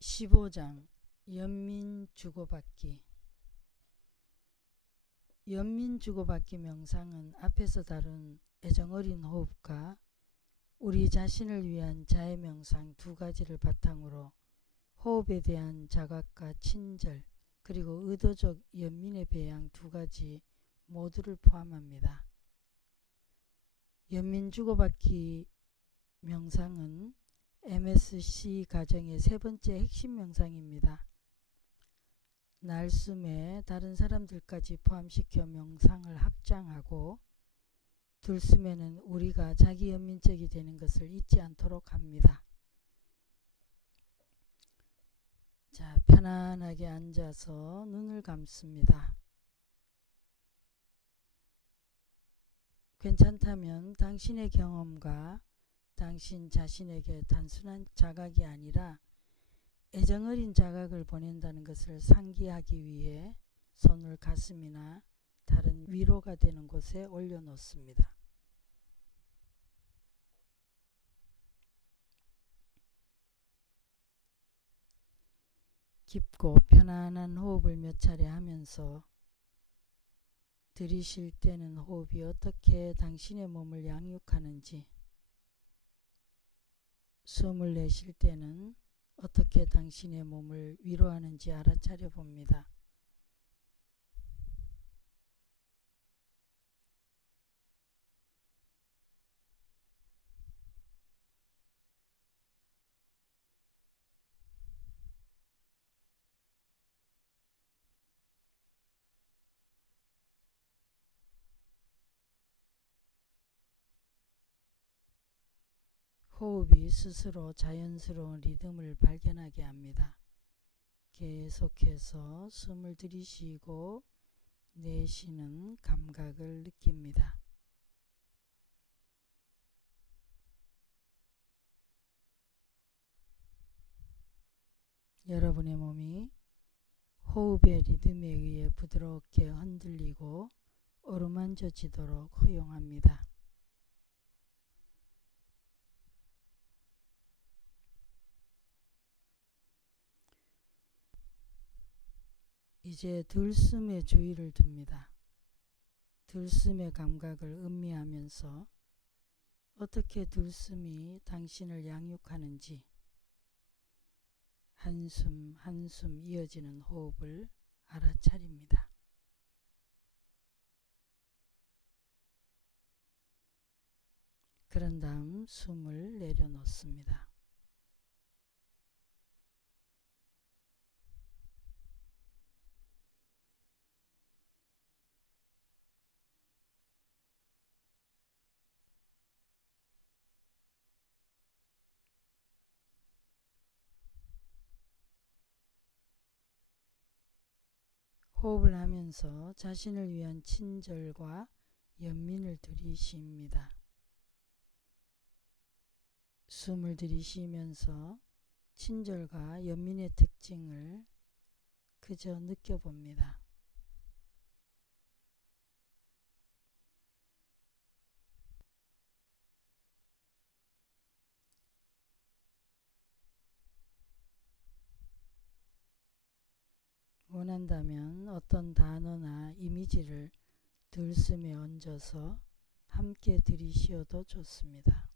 15장 연민 주고받기. 연민 주고받기 명상은 앞에서 다룬 애정어린 호흡과 우리 자신을 위한 자해 명상 두 가지를 바탕으로 호흡에 대한 자각과 친절 그리고 의도적 연민의 배양 두 가지 모두를 포함합니다. 연민 주고받기 명상은 MSC 과정의 세 번째 핵심 명상입니다. 날숨에 다른 사람들까지 포함시켜 명상을 확장하고 들숨에는 우리가 자기 연민적이 되는 것을 잊지 않도록 합니다. 자, 편안하게 앉아서 눈을 감습니다. 괜찮다면 당신의 경험과 당신 자신에게 단순한 자각이 아니라 애정어린 자각을 보낸다는 것을 상기하기 위해 손을 가슴이나 다른 위로가 되는 곳에 올려놓습니다. 깊고 편안한 호흡을 몇 차례 하면서 들이쉴 때는 호흡이 어떻게 당신의 몸을 양육하는지, 숨을 내쉴 때는 어떻게 당신의 몸을 위로하는지 알아차려 봅니다. 호흡이 스스로 자연스러운 리듬을 발견하게 합니다. 계속해서 숨을 들이쉬고 내쉬는 감각을 느낍니다. 여러분의 몸이 호흡의 리듬에 의해 부드럽게 흔들리고 어루만져지도록 허용합니다. 이제 들숨에 주의를 둡니다. 들숨의 감각을 음미하면서 어떻게 들숨이 당신을 양육하는지, 한숨 한숨 이어지는 호흡을 알아차립니다. 그런 다음 숨을 내려놓습니다. 호흡을 하면서 자신을 위한 친절과 연민을 들이쉽니다. 숨을 들이쉬면서 친절과 연민의 특징을 그저 느껴봅니다. 원한다면 어떤 단어나 이미지를 들숨에 얹어서 함께 들이쉬어도 좋습니다.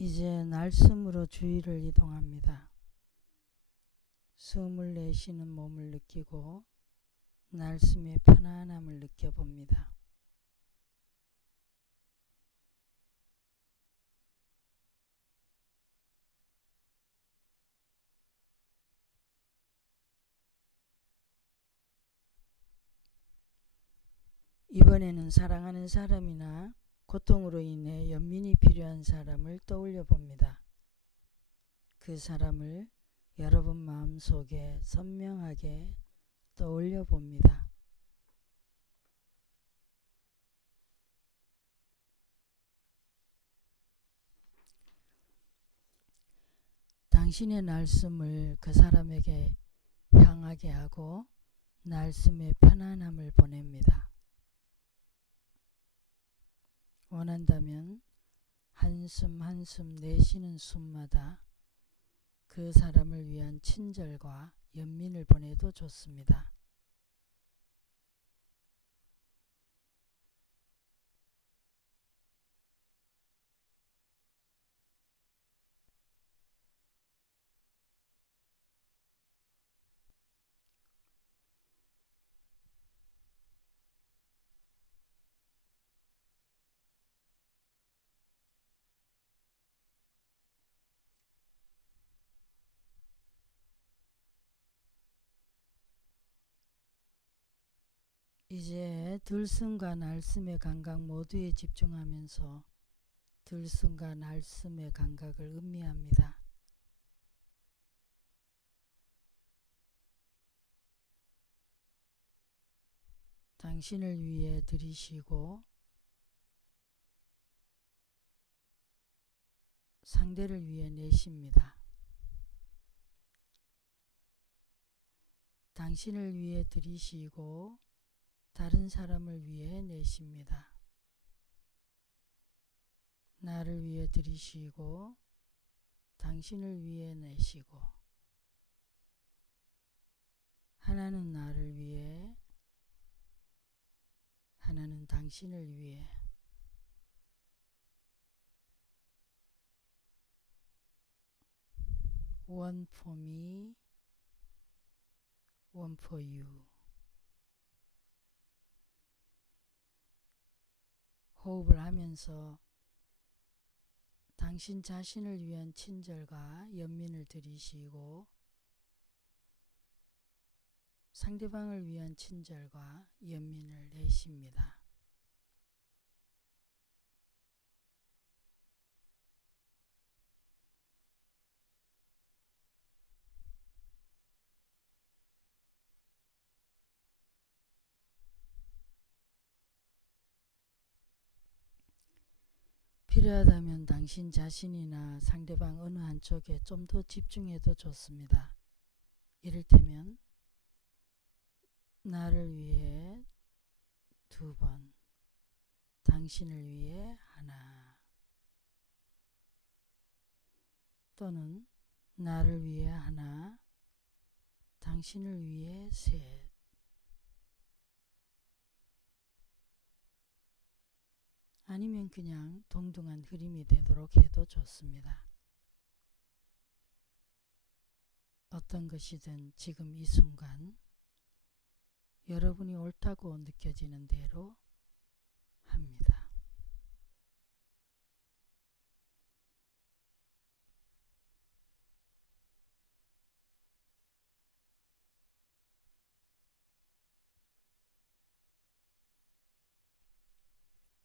이제 날숨으로 주의를 이동합니다. 숨을 내쉬는 몸을 느끼고 날숨의 편안함을 느껴봅니다. 이번에는 사랑하는 사람이나 고통으로 인해 연민이 필요한 사람을 떠올려 봅니다. 그 사람을 여러분 마음속에 선명하게 떠올려 봅니다. 당신의 날숨을 그 사람에게 향하게 하고 날숨의 편안함을 보냅니다. 원한다면 한숨 한숨 내쉬는 숨마다 그 사람을 위한 친절과 연민을 보내도 좋습니다. 이제 들숨과 날숨의 감각 모두에 집중하면서 들숨과 날숨의 감각을 음미합니다. 당신을 위해 들이쉬고 상대를 위해 내쉽니다. 당신을 위해 들이쉬고 다른 사람을 위해 내쉽니다. 나를 위해 들이쉬고 당신을 위해 내쉬고 하나는 나를 위해 하나는 당신을 위해 One for me, one for you. 호흡을 하면서 당신 자신을 위한 친절과 연민을 들이쉬고 상대방을 위한 친절과 연민을 내쉽니다. 필요하다면 당신 자신이나 상대방 어느 한쪽에 좀 더 집중해도 좋습니다. 이를테면 나를 위해 2번, 당신을 위해 하나, 또는 나를 위해 하나, 당신을 위해 셋. 아니면 그냥 동등한 흐름이 되도록 해도 좋습니다. 어떤 것이든 지금 이 순간 여러분이 옳다고 느껴지는 대로 합니다.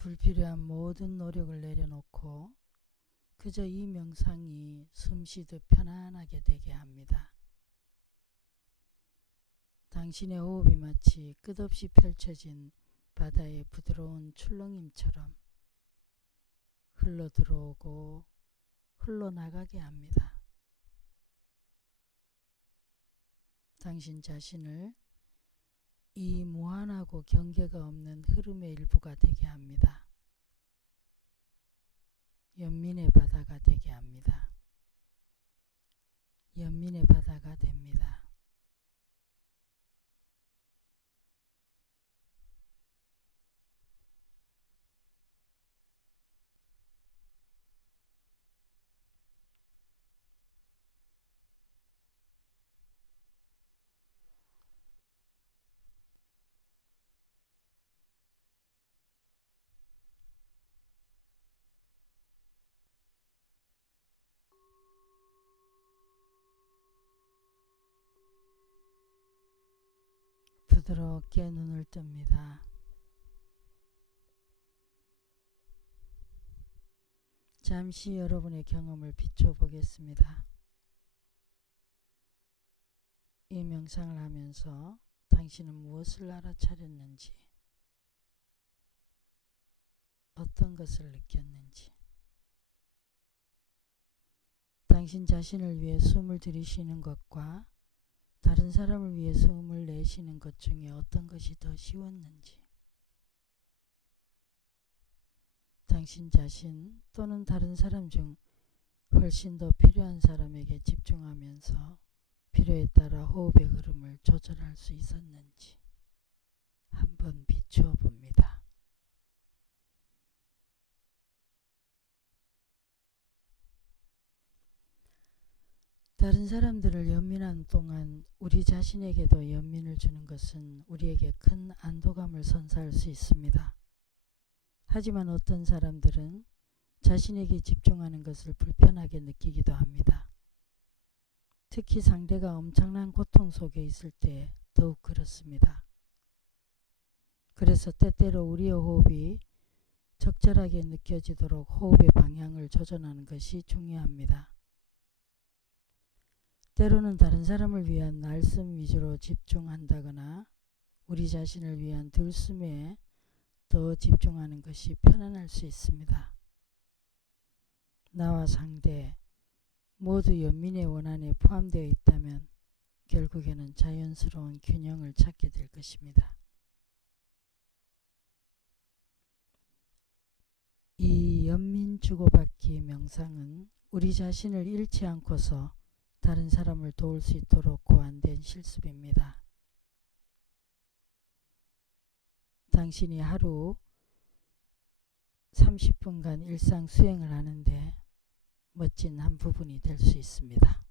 불필요한 모든 노력을 내려놓고 그저 이 명상이 숨쉬듯 편안하게 되게 합니다. 당신의 호흡이 마치 끝없이 펼쳐진 바다의 부드러운 출렁임처럼 흘러들어오고 흘러나가게 합니다. 당신 자신을 이 무한하고 경계가 없는 흐름의 일부가 되게 합니다. 연민의 바다가 되게 합니다. 연민의 바다가 됩니다. 부드럽게 눈을 뜹니다. 잠시 여러분의 경험을 비춰보겠습니다. 이 명상을 하면서 당신은 무엇을 알아차렸는지, 어떤 것을 느꼈는지, 당신 자신을 위해 숨을 들이쉬는 것과 다른 사람을 위해 숨을 내쉬는 것 중에 어떤 것이 더 쉬웠는지, 당신 자신 또는 다른 사람 중 훨씬 더 필요한 사람에게 집중하면서 필요에 따라 호흡의 흐름을 조절할 수 있었는지 한번 비추어 봅니다. 다른 사람들을 연민하는 동안 우리 자신에게도 연민을 주는 것은 우리에게 큰 안도감을 선사할 수 있습니다. 하지만 어떤 사람들은 자신에게 집중하는 것을 불편하게 느끼기도 합니다. 특히 상대가 엄청난 고통 속에 있을 때 더욱 그렇습니다. 그래서 때때로 우리의 호흡이 적절하게 느껴지도록 호흡의 방향을 조절하는 것이 중요합니다. 때로는 다른 사람을 위한 말씀 위주로 집중한다거나 우리 자신을 위한 들숨에 더 집중하는 것이 편안할 수 있습니다. 나와 상대 모두 연민의 원한에 포함되어 있다면 결국에는 자연스러운 균형을 찾게 될 것입니다. 이 연민 주고받기 명상은 우리 자신을 잃지 않고서 다른 사람을 도울 수 있도록 고안된 실습입니다. 당신이 하루 30분간 일상 수행을 하는데 멋진 한 부분이 될 수 있습니다.